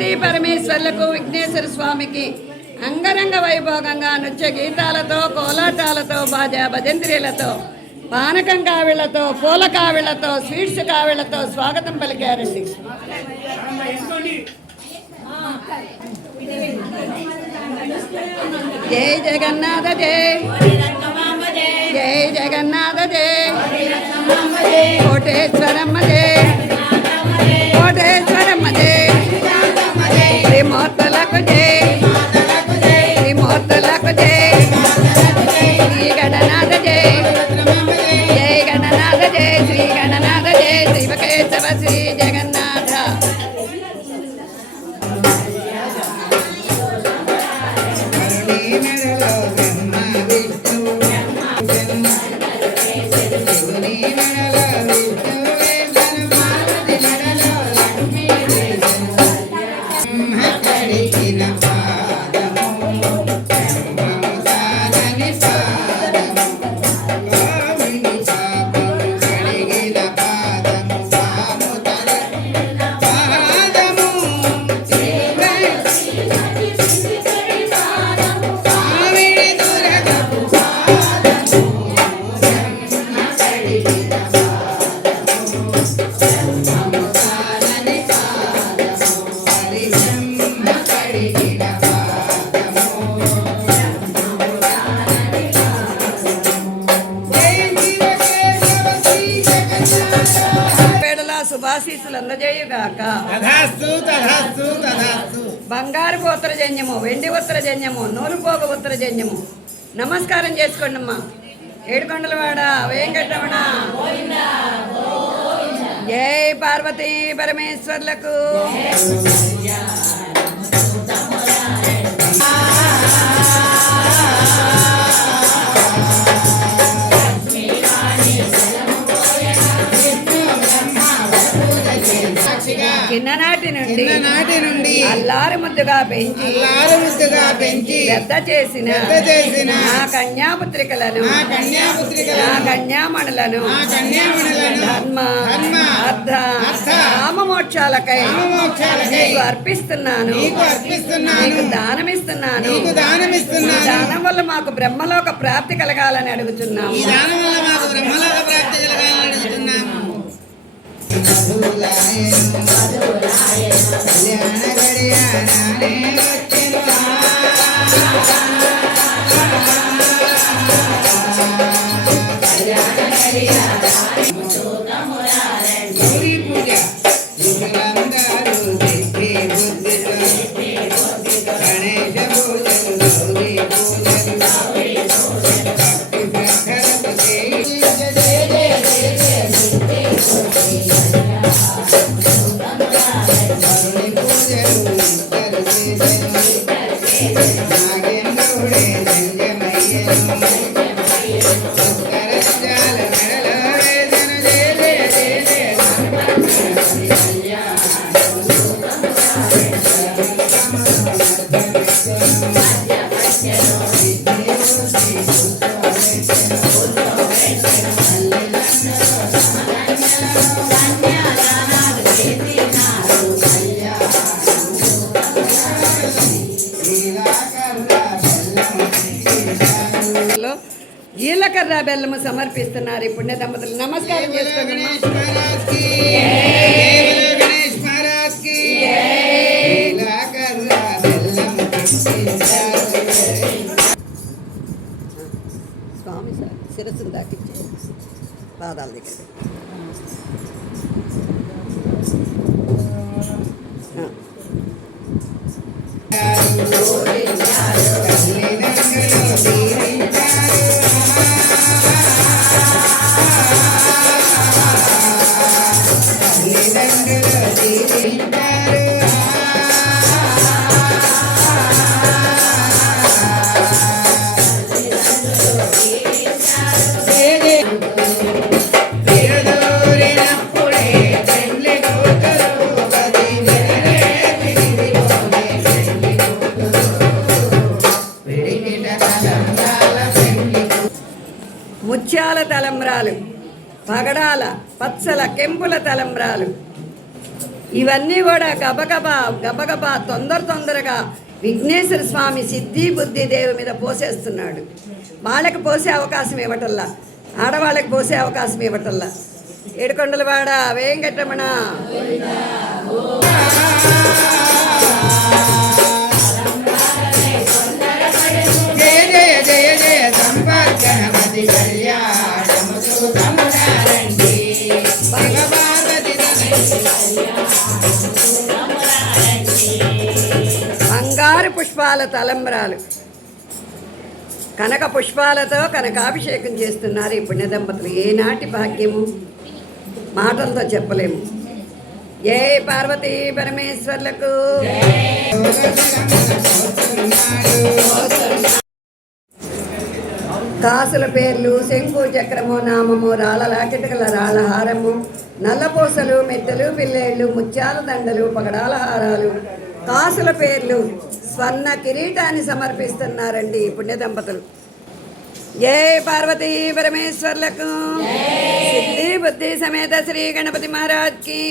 పార్వతీ పరమేశ్వర్లకు విఘ్నేశ్వర స్వామికి అంగరంగ వైభోగంగా నృత్య గీతాలతో కోలాటాలతో బాజా భజంత్రీలతో పానకం కావిళ్లతో పూల కావిళ్లతో స్వీట్స్ కావిళ్లతో స్వాగతం పలికారండి. జై జగన్నాథ జై జై జగన్నాథ జై కోటేశ్వరమ్మ జై కోటేశ్వరమ్మ జై శ్రీమూర్తులకు జై శ్రీమూర్తులకు జై శ్రీ గణనాథ జై జై గణనాథ జై శ్రీ గణనాథ జై శ్రీవకేశవ శ్రీ జగన్నాథ. శుభాశీసులు అందజేయుగాక. బంగారు ఉత్తరజన్యము, వెండి ఉత్తరజన్యము, నూలుపోగ ఉత్తరజన్యము. నమస్కారం చేసుకోండి అమ్మా. ఏడుకొండలవాడ వెంకటరమణ. జై పార్వతీ పరమేశ్వర్లకు. చిన్ననాటి నుండి అల్లారు ముద్దుగా పెంచి పెద్ద చేసిన నా కన్యాపుత్రికలను నా కన్యామణులను ధర్మ అర్థ కామమోక్షాలకై నీకు అర్పిస్తున్నాను, నీకు దానమిస్తున్నాను. దానం వల్ల మాకు బ్రహ్మలోక ప్రాప్తి కలగాలని అడుగుతున్నాము. జీలకర్ర బెల్లము సమర్పిస్తున్నారు ఈ పుణ్య దంపతులు. నమస్కారం చేసుకోండి. స్వామి సార్ శిరస్సును దాకించే పాదాల దగ్గర ముత్యాల తలంబ్రాలు, పగడాల పచ్చల కెంపుల తలంబ్రాలు, ఇవన్నీ కూడా గబగబా గబగబా తొందరగా విఘ్నేశ్వర స్వామి సిద్ధి బుద్ధి దేవి మీద పోసేస్తున్నాడు. వాళ్ళకి పోసే అవకాశం ఇవ్వటల్లా, ఆడవాళ్ళకి పోసే అవకాశం ఇవ్వటల్లా. ఏడుకొండలవాడ వెంకటరమణ జయ జయ జయ జయ సంపర్గణపతి కళ్యాణముతో తమునారండి భగవానది బంగారు పుష్పాల తలంబ్రాలు కనక పుష్పాలతో కనకాభిషేకం చేస్తున్నారు ఈ పుణ్య దంపతులు. ఏనాటి భాగ్యము, మాటలతో చెప్పలేము. ఏ పార్వతీ పరమేశ్వర్లకు. కాసుల పేర్లు శంకు చక్రము నామము రాళ్ళ లాకెటగల రాళ్ళ హారము నల్లపూసలు మెత్తలు పిల్లేళ్ళు ముత్యాల దండలు పగడాల హారాలు కాసుల పేర్లు స్వర్ణ కిరీటాన్ని సమర్పిస్తున్నారండి పుణ్య దంపతులు. ఏ పార్వతీ పరమేశ్వర్లకు. సిద్ధి బుద్ధి సమేత శ్రీ గణపతి మహారాజ్ కి.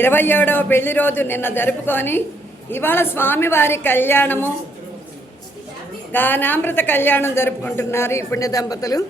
ఇరవై 27వ పెళ్లి రోజు నిన్న జరుపుకొని ఇవాళ స్వామివారి కళ్యాణము గానామృత కళ్యాణం జరుపుకుంటున్నారు ఈ పుణ్య దంపతులు.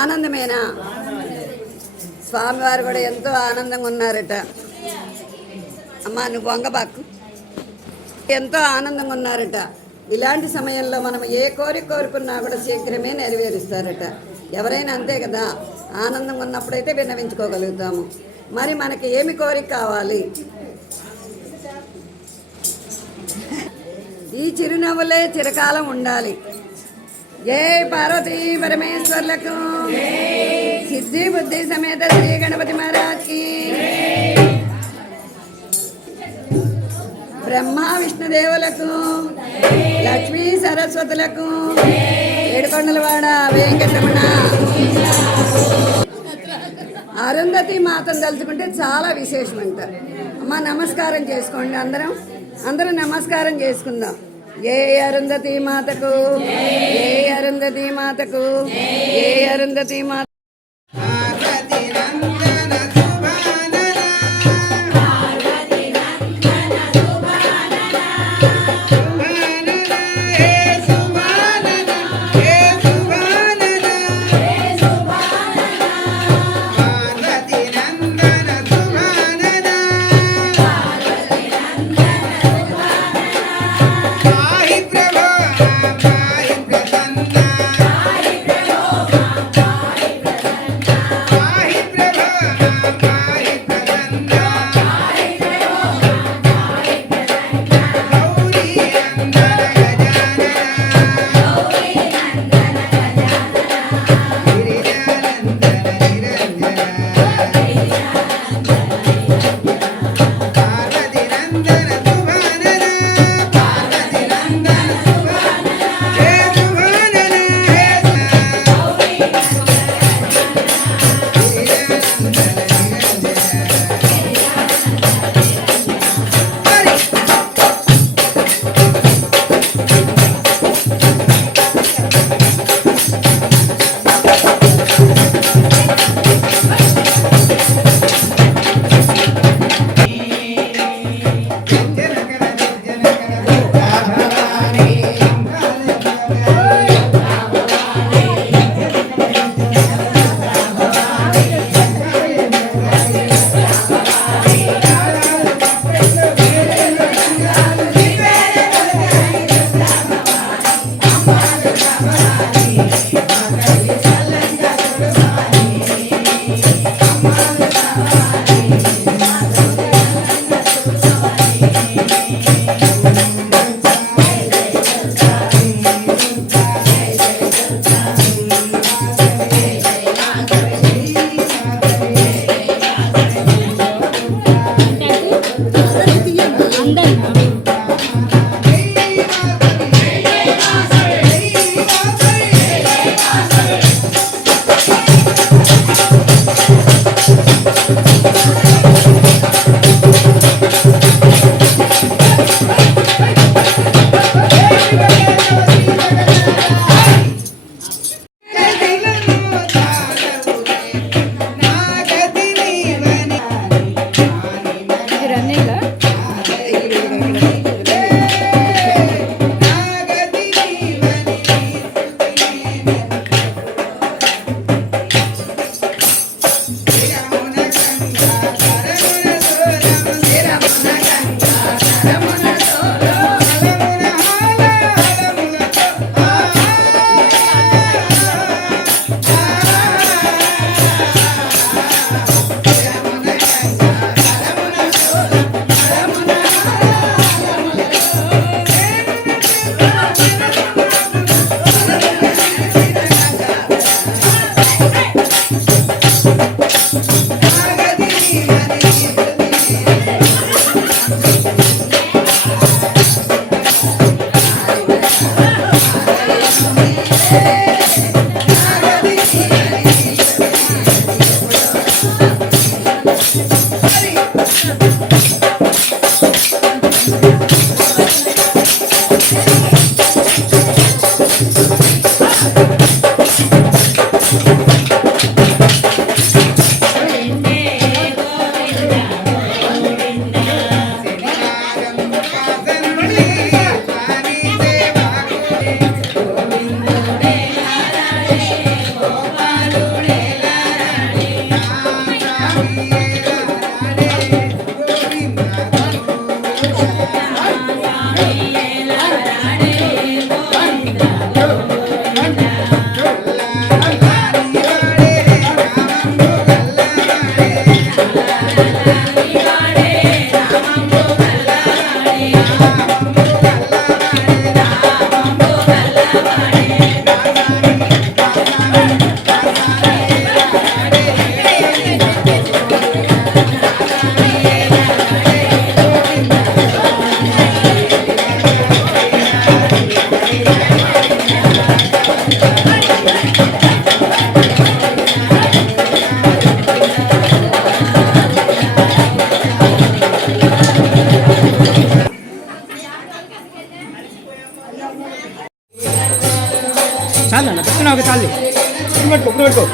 ఆనందమేనా? స్వామివారు కూడా ఎంతో ఆనందంగా ఉన్నారట. అమ్మా నువ్వు వంగబాకు. ఎంతో ఆనందంగా ఉన్నారట. ఇలాంటి సమయంలో మనం ఏ కోరిక కోరుకున్నా కూడా శీఘ్రమే నెరవేరుస్తారట. ఎవరైనా అంతే కదా, ఆనందంగా ఉన్నప్పుడైతే విన్నవించుకోగలుగుతాము. మరి మనకి ఏమి కోరిక కావాలి? ఈ చిరునవ్వులే చిరకాలం ఉండాలి. జై పార్వతీ పరమేశ్వర్లకు. సిద్ధి బుద్ధి సమేత శ్రీ గణపతి మహారాజ్ కి. బ్రహ్మ విష్ణుదేవులకు, లక్ష్మీ సరస్వతులకు, ఏడుకొండలవాడ వెంకటరమణ. అరుంధతి మాతను తలుచుకుంటే చాలా విశేషమంట. అమ్మ నమస్కారం చేసుకోండి. అందరం నమస్కారం చేసుకుందాం. ఏ అరుంధతి మాతకు, ఏ అరుంధతి మాతకు, ఏ అరుంధతి మాత. చాలు అన్న పెట్టుకున్నావు చాలు ఇప్పుడు పెట్టుకో